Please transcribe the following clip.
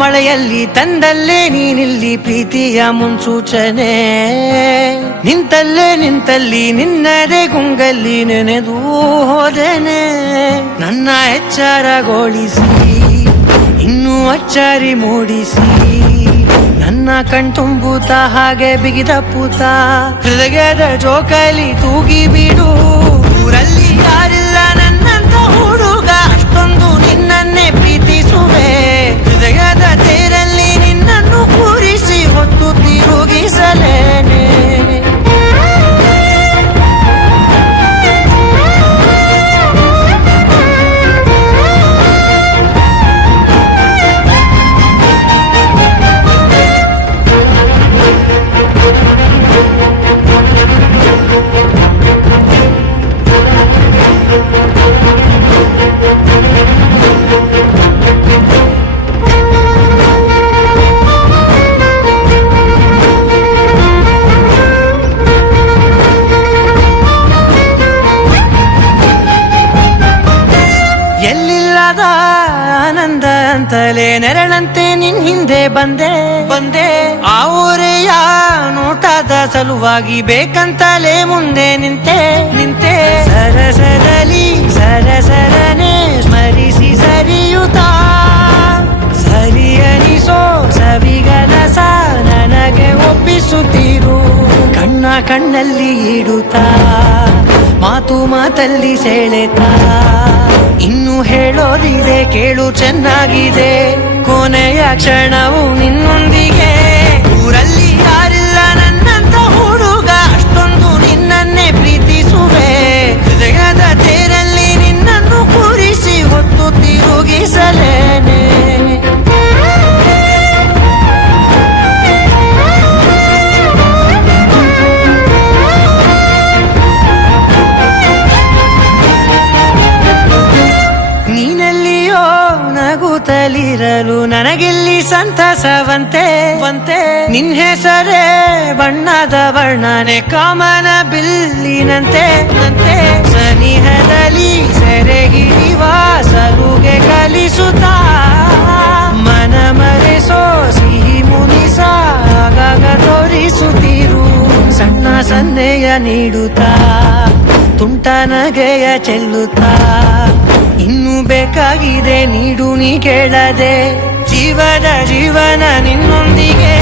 ಮಳೆಯಲ್ಲಿ ತಂದಲ್ಲೇ ನೀನಿಲ್ಲಿ ಪ್ರೀತಿಯ ಮುನ್ಸೂಚನೆ, ನಿಂತಲ್ಲಿ ನಿನ್ನದೇ ಗುಂಗಲ್ಲಿ ನೆನೆದು ಹೋದೆನೆ. ನನ್ನ ಎಚ್ಚರಗೊಳಿಸಿ ಇನ್ನೂ ಅಚ್ಚರಿ ಮೂಡಿಸಿ, ನನ್ನ ಕಣ್ತುಂಬುತ್ತ ಹಾಗೆ ಬಿಗಿದ ಪೂತ ಹೃದಯದ ಜೋಕಾಲಿ ತೂಗಿ ಬಿಡು. ಊರಲ್ಲಿ ಯಾರಿಲ್ಲ ನನ್ನಂತ ಹುಡುಗ, ಅಷ್ಟೊಂದು ನಿನ್ನನ್ನೇ ಪ್ರೀತಿಸುವೆ. ಹೃದಯದ ತೇರಲ್ಲಿ ನಿನ್ನನ್ನು ಕೂರಿಸಿ ಹೊತ್ತು ತಿರುಗಿಸಲೇನೆ. ಎಲ್ಲಿಲ್ಲದ ಆನಂದ ಅಂತಲೇ ನೆರಳಂತೆ ನಿನ್ ಹಿಂದೆ ಬಂದೆ. ಆ ಊರೆಯ ನೋಟದ ಸಲುವಾಗಿ ಬೇಕಂತಲೇ ಮುಂದೆ ನಿಂತೆ. ಸರಸರನೆ ಸ್ಮರಿಸಿ ಸರಿಯುತ್ತಾ, ಸರಿಯನಿಸೋ ಸವಿಗನಸ ನನಗೆ ಒಪ್ಪಿಸುತ್ತೀರು. ಕಣ್ಣಲ್ಲಿ ಇಡುತ್ತಾ, ಮಾತಲ್ಲಿ ಸೆಳೆತಾ, ಇನ್ನು ಹೇಳೋದಿದೆ ಕೇಳು ಚೆನ್ನಾಗಿದೆ. ಕೊನೆಯ ಕ್ಷಣವು ನಿನ್ನೊಂದಿಗೆ. ಊರಲ್ಲಿ ಯಾರಿಲ್ಲ ನನ್ನಂತ ಹುಡುಗ, ಅಷ್ಟೊಂದು ನಿನ್ನನ್ನೇ ಪ್ರೀತಿಸುವೆ. ಹೃದಯದ ತೇರಲ್ಲಿ ನಿನ್ನನ್ನು ಕೂರಿಸಿ ಹೊತ್ತು ತಿರುಗಿಸಲೇನೆ. ನಗುತ್ತಲಿರಲು ನನಗಿಲ್ಲಿ ಸಂತಸವಂತೆ. ನಿನ್ ಹೆಸರೇ ಬಣ್ಣದ ವರ್ಣನೆ ಕಾಮನ ಬಿಲ್ಲಿನಂತೆ. ಸನಿಹದಲ್ಲಿ ಸೆರೆ ಹಿಡಿಯುವ ಸಲುಗೆ ಕಲಿಸುತ್ತಾ, ಮನ ಮರೆಸೋ ಸಿಹಿ ಮುನಿಸ ಆಗಾಗ ತೋರಿಸುತ್ತೀರು. ಸಣ್ಣ ಸನ್ನೆಯ ನೀಡುತ್ತಾ, ತುಂಟ ನಗೆಯ ಚೆಲ್ಲುತ್ತಾ, ಇನ್ನು ಬೇಕಾಗಿದೆ ನೀಡು ನೀ ಕೇಳದೆ. ಜೀವನ ನಿನ್ನೊಂದಿಗೆ.